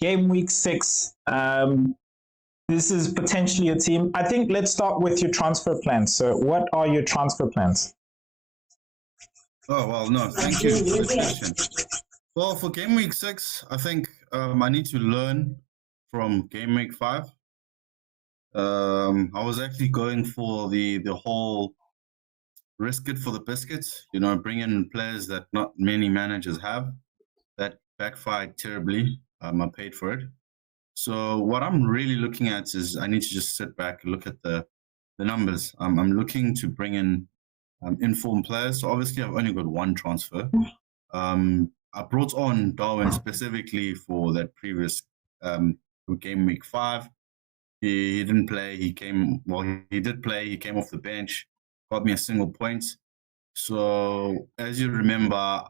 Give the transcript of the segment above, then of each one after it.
Game week 6. This is potentially a team. I think let's start with your transfer plans. So, what are your transfer plans? Oh, well, no, thank you for the question. Well, for Game Week 6, I think I need to learn from Game Week 5. I was actually going for the whole risk it for the biscuits, bring in players that not many managers have. That backfired terribly. I paid for it. So what I'm really looking at is I need to just sit back and look at the numbers. I'm looking to bring in informed players. So obviously I've only got one transfer. I brought on Darwin specifically for that previous Game Week 5. He didn't play. He did play. He came off the bench, got me a single point. So as you remember,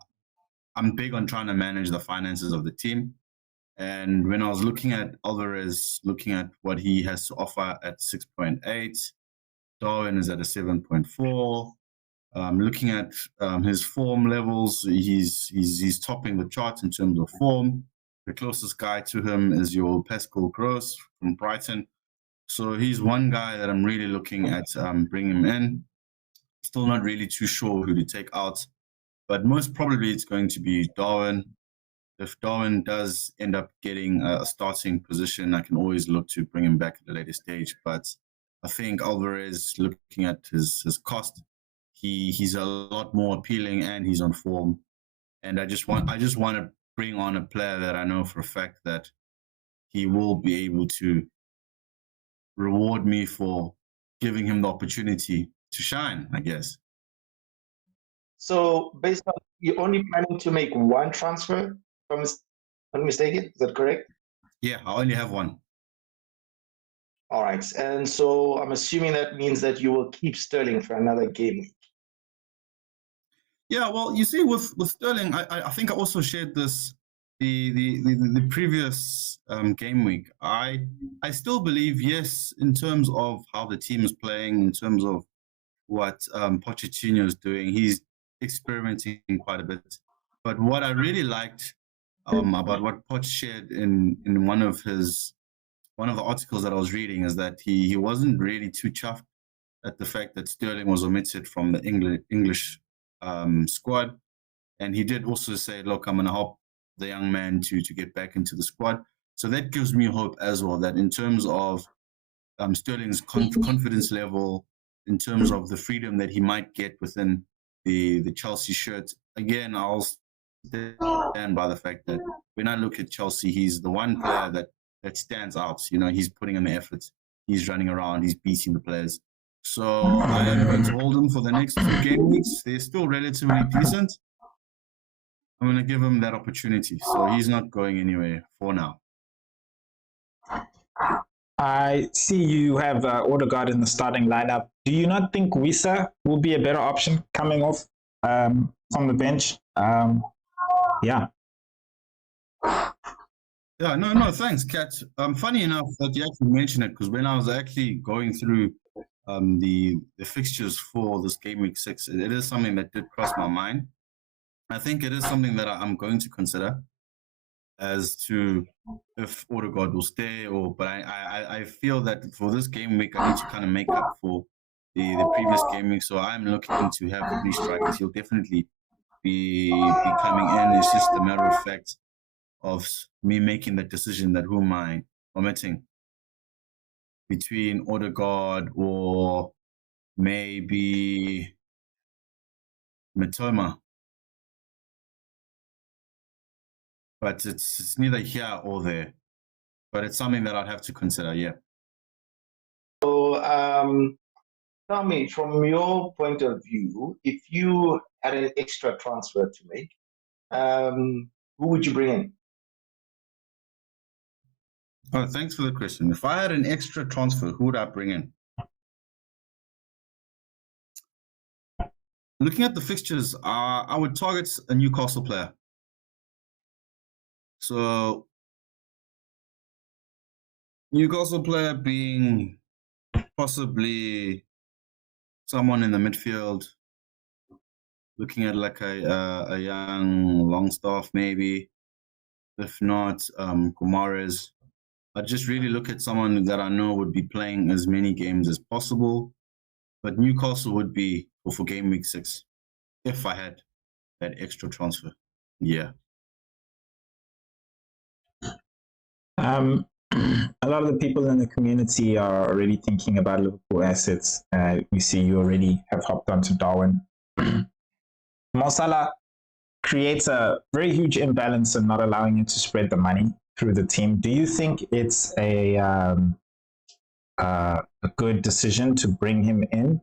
I'm big on trying to manage the finances of the team. And when I was looking at Alvarez, looking at what he has to offer at 6.8, Darwin is at a 7.4. Looking at his form levels, he's topping the chart in terms of form. The closest guy to him is your Pascal Gross from Brighton. So he's one guy that I'm really looking at bringing him in. Still not really too sure who to take out, but most probably it's going to be Darwin. If Darwin does end up getting a starting position, I can always look to bring him back at a later stage. But I think Alvarez, looking at his cost, he's a lot more appealing and he's on form. And I just want to bring on a player that I know for a fact that he will be able to reward me for giving him the opportunity to shine, I guess. So based on you're only planning to make one transfer, if I'm not mistaken, is that correct? Yeah, I only have one. All right. And so I'm assuming that means that you will keep Sterling for another game week. Yeah, well, you see, with Sterling, I think I also shared this the previous game week. I still believe, yes, in terms of how the team is playing, in terms of what Pochettino is doing, he's experimenting quite a bit. But what I really liked about what Poch shared in one of the articles that I was reading is that he wasn't really too chuffed at the fact that Sterling was omitted from the English squad. And he did also say, look, I'm going to help the young man to get back into the squad. So that gives me hope as well, that in terms of Sterling's confidence level, in terms of the freedom that he might get within the Chelsea shirt, again, I'll stand by the fact that when I look at Chelsea, he's the one player that stands out. He's putting in the effort. He's running around. He's beating the players. So I am going to hold him for the next 2 game weeks. They're still relatively decent. I'm going to give him that opportunity. So he's not going anywhere for now. I see you have Odegaard in the starting lineup. Do you not think Wissa will be a better option coming off from the bench? Yeah. Yeah, no, thanks, Kat. Funny enough that you actually mentioned it, because when I was actually going through the fixtures for this Game Week 6, it is something that did cross my mind. I think it is something that I'm going to consider as to if Odegaard will stay, but I feel that for this game week, I need to kind of make up for the previous game week. So I'm looking to have 3 strikers. He'll definitely be coming in. It's just a matter of fact of me making that decision that who am I omitting between Odegaard or maybe Mitoma. But it's neither here or there. But it's something that I'd have to consider, yeah. So tell me, from your point of view, if you had an extra transfer to make, who would you bring in? Oh, thanks for the question. If I had an extra transfer, who would I bring in? Looking at the fixtures, I would target a Newcastle player. So, Newcastle player being possibly someone in the midfield, looking at like a young Longstaff maybe, If not, Kumares. I just really look at someone that I know would be playing as many games as possible. But Newcastle would be for game week 6 if I had that extra transfer. Yeah. A lot of the people in the community are already thinking about Liverpool assets. We see you already have hopped onto Darwin. Mo Salah creates a very huge imbalance and not allowing you to spread the money through the team. Do you think it's a good decision to bring him in?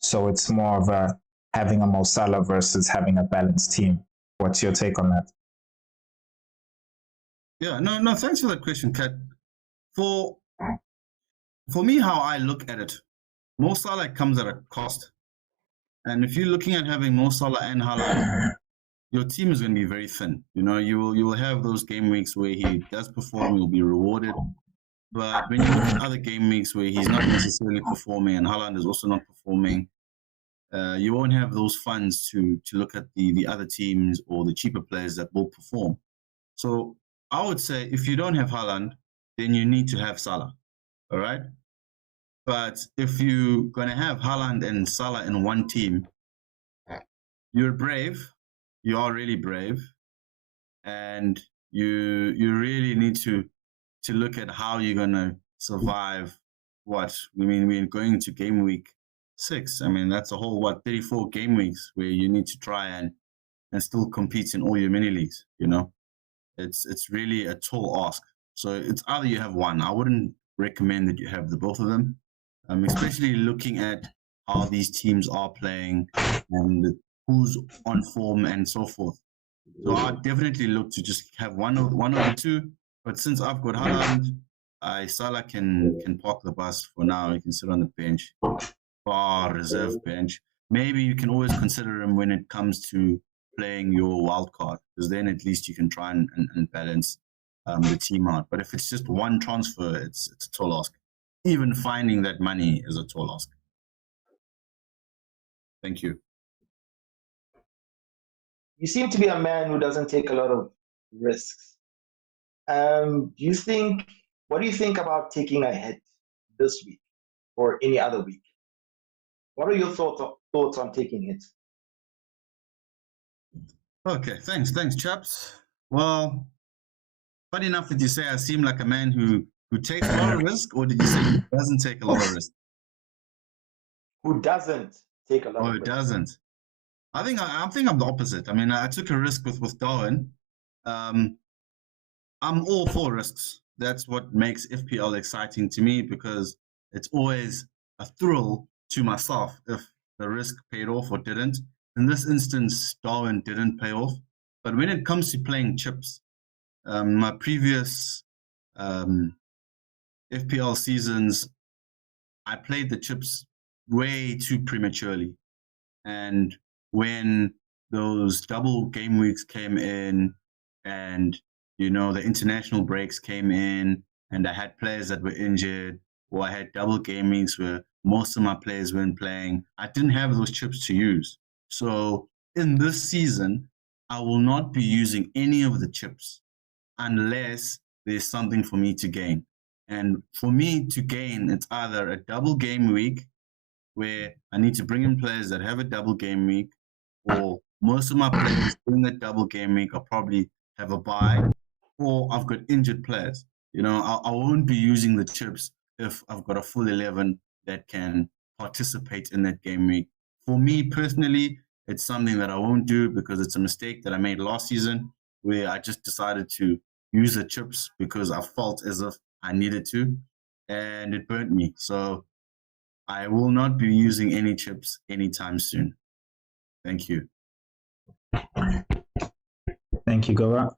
So it's more of a having a Mo Salah versus having a balanced team. What's your take on that? Yeah, no, thanks for that question, Kat. For me, how I look at it, Mo Salah comes at a cost. And if you're looking at having Mo Salah and Haaland, your team is going to be very thin. You know, you will have those game weeks where he does perform, you'll be rewarded. But when you look at other game weeks where he's not necessarily performing and Haaland is also not performing, you won't have those funds to look at the other teams or the cheaper players that will perform. So I would say if you don't have Haaland, then you need to have Salah. All right. But if you're going to have Haaland and Salah in one team, you're brave. You are really brave. And you really need to look at how you're going to survive what? I mean, we're going to game week 6. I mean, that's a whole, 34 game weeks where you need to try and still compete in all your mini leagues, you know? It's really a tall ask. So it's either you have one. I wouldn't recommend that you have the both of them, especially looking at how these teams are playing and who's on form and so forth. So I definitely look to just have one of the two. But since I've got Haaland, Salah can park the bus for now. He can sit on the bench, reserve bench. Maybe you can always consider him when it comes to playing your wild card, because then at least you can try and balance the team out. But if it's just one transfer, it's a tall ask. Even finding that money is a tall ask. Thank you. You seem to be a man who doesn't take a lot of risks. What do you think about taking a hit this week or any other week? What are your thoughts on taking hits? Okay, thanks, chaps. Well, funny enough that you say I seem like a man who takes a lot of risk, or did you say who doesn't take a lot of risk? Who doesn't take a lot of risk? Who doesn't? I think I'm the opposite. I mean, I took a risk with Darwin. I'm all for risks. That's what makes FPL exciting to me, because it's always a thrill to myself if the risk paid off or didn't. In this instance, Darwin didn't pay off. But when it comes to playing chips, my previous FPL seasons, I played the chips way too prematurely. And when those double game weeks came in and, you know, the international breaks came in and I had players that were injured, or I had double game weeks where most of my players weren't playing, I didn't have those chips to use. So in this season, I will not be using any of the chips unless there's something for me to gain. And for me to gain, it's either a double game week where I need to bring in players that have a double game week, or most of my players in that double game week will probably have a bye, or I've got injured players. You know, I won't be using the chips if I've got a full 11 that can participate in that game week. For me personally, it's something that I won't do because it's a mistake that I made last season, where I just decided to use the chips because I felt as if I needed to, and it burnt me. So I will not be using any chips anytime soon. Thank you. Thank you, Goba.